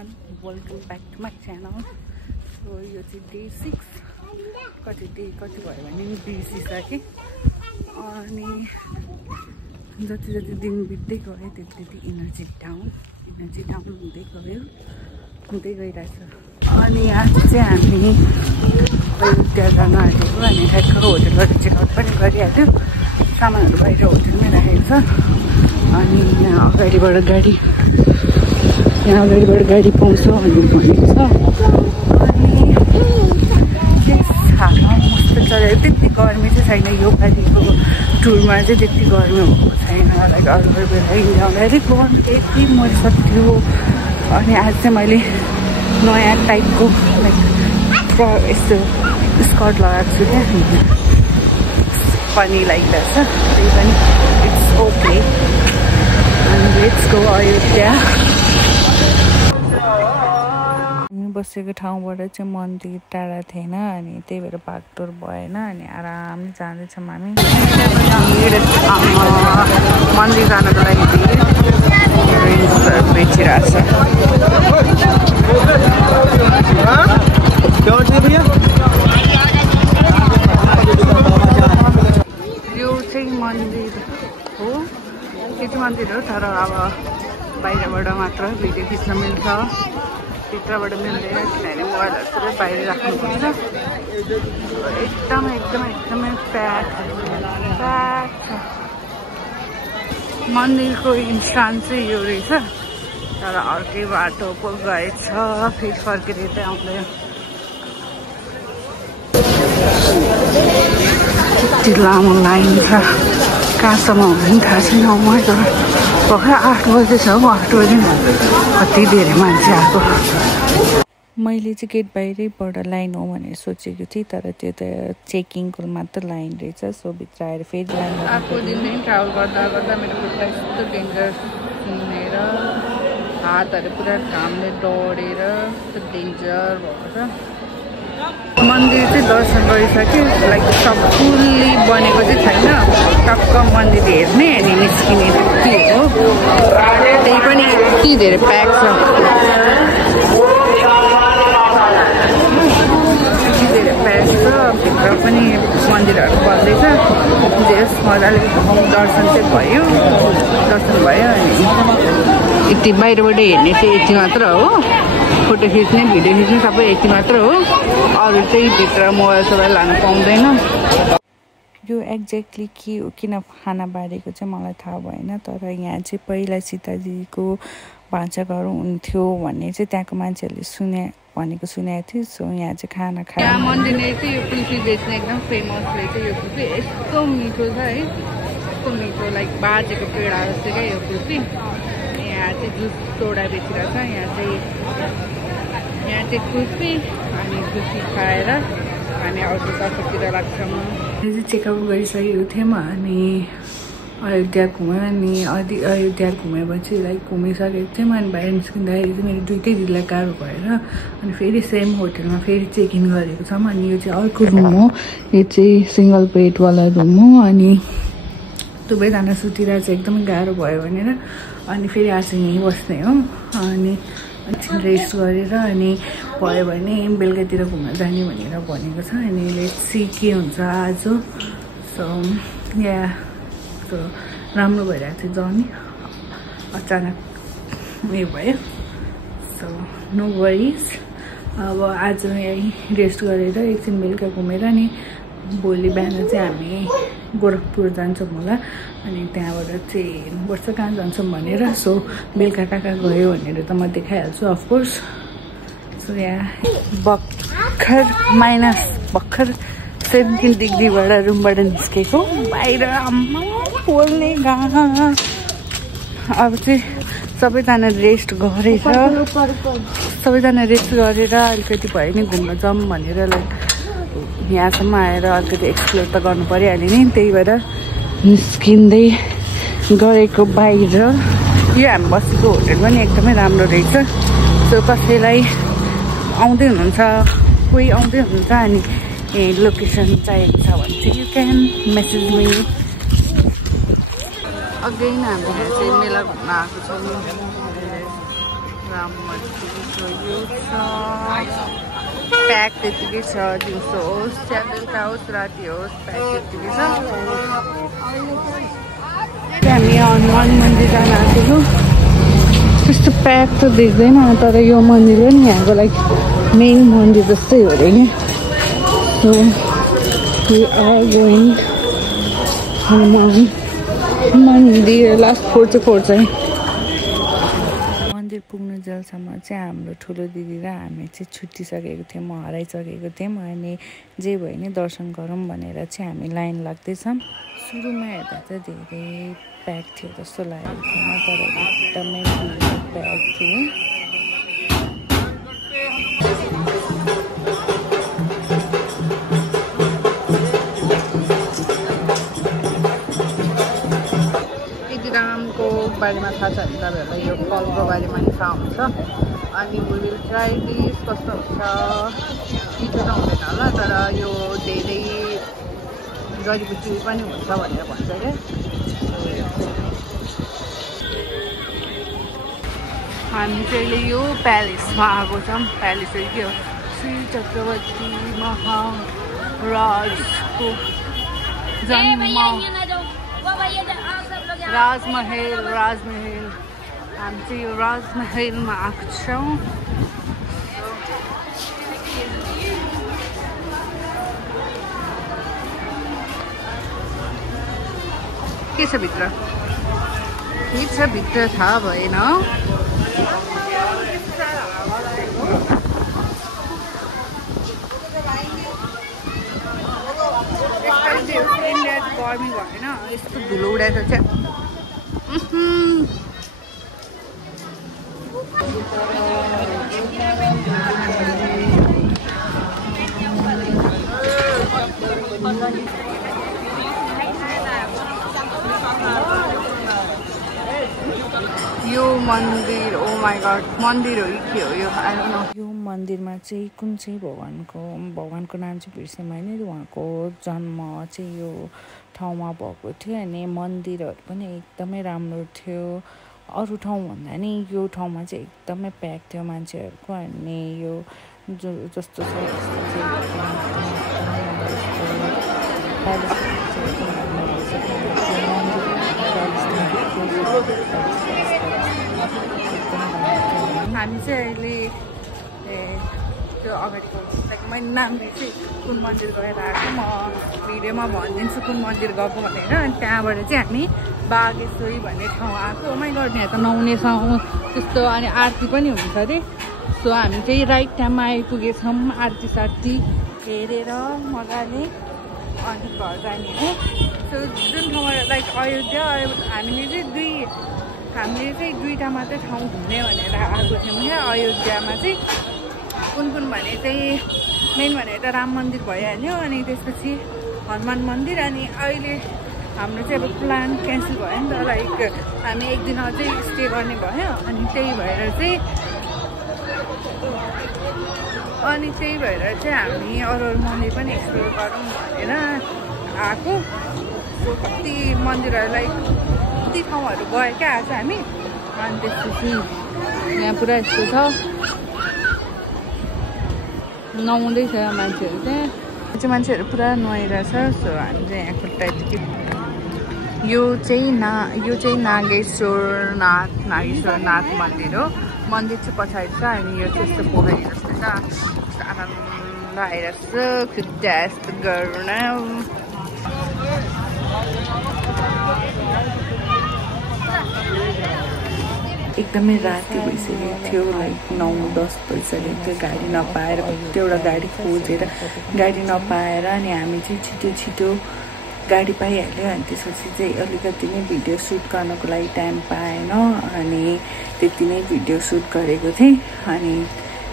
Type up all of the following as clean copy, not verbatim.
everyone, welcome back to my channel. So यो चाहिँ day 6 कति भयो भने बिर्सिसके अनि जति दिन बित्दै गयो त्यति एनर्जी डाउन हुँदै गइरहेछ। अनि आज चाहिँ हामी अयोध्या जान आँटेको अनि ठ्याक्क होटलबाट चेकआउट पनि गरिहाल्यो। सामानहरू बाहिर होटलमै राखेको छ अनि यहाँ अगाडिबाट गाडी पाउँछ अनि भनेको छ। अनि हालमा मस्त चलेको त्यति गर्मी चाहिँ छैन, यो पालिको टुरमा चाहिँ त्यति गर्मी भएको छैन। लाइक अरू बेला इन्डिया आउँदाखेरि गर्मी त्यति मरिसक्यो। अनि आज चाहिँ मैले नयाँ टाइपको लाइक यस्तो स्कर्ट लगाएको छु क्या, फनी लागिरहेछ त्यही पनि इट्स ओके। अनि लेट्स गो अयोध्या। हामी बसेको ठाउँबाट चाहिँ मन्दिर टाढा थिएन अनि त्यही भएर भागदौड भएन अनि आरामले जाँदैछौँ हामी। मन्दिर जानको लागि बेचिरहेछ। यो चाहिँ मन्दिर हो, यो चाहिँ मन्दिर हो तर अब बाहिरबाट मात्र भिडियो खिच्न मिल्छ, भित्रबाट मिल्दैन किनभने मोबाइलहरू पुरै बाहिर राख्नुपर्छ। एकदमै प्याक छ। मन्दिरको स्थान चाहिँ यो रहेछ तर अर्कै बाटो पो गएछ, फेरि फर्केर यतै आउँदैन। यति लामो लाइन छ, कहाँसम्म हुन्छ नि थाहा छैन। भर्खर 8 बजे छ, 8 बजी कति धेरै मान्छे आएको। मैले चाहिँ गेट बाहिरैबाट लाइन हो भनेर सोचेको थिएँ तर त्यो त चेकिङको मात्र लाइन रहेछ। सो भित्र आएर फेरि लाइन आएको दिनदेखि ट्राभल गर्दा मेरो खुट्टा यस्तो डेन्जर सुनेर हातहरू पुरा घामले डढेर यस्तो डेन्जर भएको छ। मन्दिर चाहिँ दर्शन गरिसक्यो, लाइक सब फुल्ली बनेको चाहिँ छैन, टक्क मन्दिर हेर्ने अनि निस्किने त्यति हो। त्यही पनि यति धेरै प्याक छ, भित्र पनि मन्दिरहरू बन्दैछ। जस मजाले दर्शन भयो अनि यति बाहिरबाट हेर्ने चाहिँ यति मात्र हो, फोटो खिच्ने भिडियो खिच्ने सबै यति मात्र हो, अरू चाहिँ भित्र मोबाइल सोबाइल लान पाउँदैन। यो एक्ज्याक्टली के हो किन खाना बारेको चाहिँ मलाई थाहा भएन तर यहाँ चाहिँ पहिला सीताजीको भान्साघर हुन्थ्यो भन्ने चाहिँ त्यहाँको मान्छेहरूले सुनेको थियो। सो यहाँ चाहिँ खाना खायो। यहाँ मन्दिरले चाहिँ यो कुल्फी बेच्ने एकदम फेमस रहेछ। यो कुल्फी यस्तो मिठो छ है, यस्तो मिठो लाइक बाजेको पेडा जस्तो क्या यो कुल्फी। यहाँ चाहिँ जुस सोडा बेचिरहेछ। यहाँ चाहिँ कुल्फी अनि कुल्फी खाएर अनि अर्को तर्फतिर लाग्छ। म चाहिँ चेकआउट गरिसकेको थियौँ अनि अयोध्या घुम्यौँ अनि अयोध्या घुमेपछि लाइक घुमिसकेको थियौँ अनि बाहिर निस्किँदाखेरि चाहिँ मेरो दुइटै जिल्ला गाह्रो भएर अनि फेरि सेम होटलमा फेरि चेक इन गरेको छौँ। अनि यो चाहिँ अर्को रुम हो, यो चाहिँ सिङ्गल बेडवाला रुम हो अनि दुवैजना सुतिरहेको चाहिँ एकदमै गाह्रो भयो भनेर अनि फेरि आज यहीँ बस्ने हो। अनि रेस्ट गरेर अनि भयो भने बेलुकातिर घुम्न जाने भनेर भनेको छ। अनि लेट्स सी के हुन्छ आज। सो राम्रो भइरहेको थियो जर्नी, अचानक उयो भयो। So no worries. अब आज यहीँ रेस्ट गरेर एकछिन बेलुका घुमेर अनि भोलि बिहान चाहिँ हामी गोरखपुर जान्छौँ होला अनि त्यहाँबाट चाहिँ हेर्नुपर्छ कहाँ जान्छौँ भनेर। सो बेलुका कहाँ गयो भनेर त म देखाइहाल्छु अफकोर्स। सो यहाँ भर्खर 17 डिग्रीबाट रुमबाट निस्केको बाहिर आम्मा पोल्ने घाम। अब चाहिँ सबैजना रेस्ट गरेर अलिकति भयो नि घुम्न जाऊँ भनेर लाइक यहाँसम्म आएर अलिकति एक्सप्लोर त गर्नु परिहाल्यो नि, त्यही भएर निस्किँदै गरेको बाहिर। यो हामी बसेको होटल पनि एकदमै राम्रो रहेछ। सो कसैलाई कोही आउँदै हुनुहुन्छ अनि लोकेसन चाहिएको छ भने चाहिँ you can message me. Again हामी चाहिँ मेला घुम्न आएको छौँ। राम मन्दिर यो प्याक त्यतिकै छ दिउँसो होस् या बेलुका होस् राति होस् प्याक त्यतिकै छ हामी हनुमान मन्दिर जान आएको त्यस्तो प्याक त देख्दैन तर यो मन्दिर पनि यहाँको लाइक मेन मन्दिर जस्तै हो अरे नि so we are going Hanuman mandir last four चाहिँ मन्दिर पुग्नु जेलसम्म चाहिँ हाम्रो ठुलो दिदी र हामी चाहिँ छुट्टिसकेको थियौँ म हराइसकेको थियौँ अनि जे भयो नि दर्शन गरौँ भनेर चाहिँ हामी लाइन लाग्दैछौँ सुरुमा हेर्दा चाहिँ धेरै प्याक थियो जस्तो लागेको थिएन तर एकदमै प्याक थियो बारेमा थाहा छ भने तपाईँहरूलाई यो फलको बारेमा नि थाहा हुन्छ अनि विल ट्राई दिस कस्तो हुन्छ मिठो त हुँदैन होला तर यो धेरै जडीबुटी पनि हुन्छ भनेर भन्छ क्या हामी चाहिँ अहिले यो प्यालेसमा आएको छौँ प्यालेस चाहिँ के हो श्री चक्रवर्ती महाराजको जन्म राजमहल हामी चाहिँ यो राजमहलमा आएको छौँ के छ भित्र के छ भित्र थाहा भएन गर्मी भएन यस्तो धुलो उडाएर चाहिँ यो मन्दिर ओ माई गॉड मन्दिर हो के हो यो यो मन्दिरमा चाहिँ कुन चाहिँ भगवानको नाम चाहिँ बिर्सेँ मैले उहाँको जन्म चाहिँ यो ठाउँमा भएको थियो अनि मन्दिरहरू पनि एकदमै राम्रो थियो अरू ठाउँभन्दा नि यो ठाउँमा चाहिँ एकदमै प्याक थियो मान्छेहरूको अनि यो जस्तो छ हामी चाहिँ अहिले त्यो अगाडिको लाइक मैले नाम बिर्सेँ कुन मन्दिर गएर आएको म भिडियोमा भनिदिन्छु कुन मन्दिर गएको भनेर अनि त्यहाँबाट चाहिँ हामी बागेश्वरी भन्ने ठाउँ आएको मै गर्ने त नहुने ठाउँ त्यस्तो अनि आरती पनि हुन्छ अरे सो हामी चाहिँ राइट टाइममा आइपुगेछौँ आरती सारती हेरेर मजाले अनि घर जाने हो सो जुन ठाउँमा लाइक अयोध्या हामीले चाहिँ दुईवटा मात्रै ठाउँ घुम्ने भनेर आएको थियौँ क्या अयोध्यामा चाहिँ कुन भने चाहिँ मेन भनेर त राम मन्दिर भइहाल्यो अनि त्यसपछि हनुमान मन्दिर अनि अहिले हाम्रो चाहिँ अब प्लान क्यान्सल भयो नि त लाइक हामी एक दिन अझै स्टे गर्ने भयो अनि त्यही भएर चाहिँ हामी अरू मन्दिर पनि एक्सप्लोर गरौँ भनेर आएको सो कति मन्दिरहरू लाइक कति ठाउँहरू गयो क्या आज हामी अनि त्यसपछि यहाँ पुरा यस्तो छ नुहाउँदैछ मान्छेहरू चाहिँ मान्छेहरू पुरा नुहाइरहेछ सो हामी चाहिँ यहाँ खुट्टा यतिकै यो चाहिँ नागेश्वरनाथ मन्दिर हो मन्दिर चाहिँ पछाडि छ अनि यो चाहिँ यस्तो पोखरी जस्तो छ आनन्द आइरहेछ खुट्टा यस्तो गर्न एकदमै राति भइसकेको थियो लाइक 9-10 भइसकेको थियो गाडी नपाएर एउटा गाडी खोजेर गाडी नपाएर अनि हामी चाहिँ छिटो गाडी पाइहाल्यो अनि त्यसपछि चाहिँ अलिकति नै भिडियो सुट गर्नको लागि टाइम पाएन अनि त्यति नै भिडियो सुट गरेको थिएँ अनि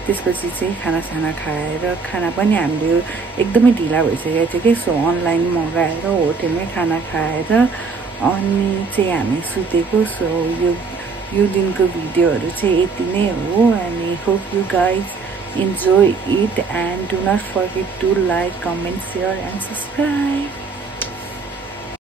त्यसपछि चाहिँ खाना खाएर खाना पनि हामीले एकदमै ढिला भइसकेको थियो कि सो अनलाइन मगाएर होटेलमै खाना खाएर अनि चाहिँ हामी सुतेको सो यो दिनको भिडियोहरू चाहिँ यति नै हो अनि hope you guys enjoy it and do not forget to like, comment, share and subscribe.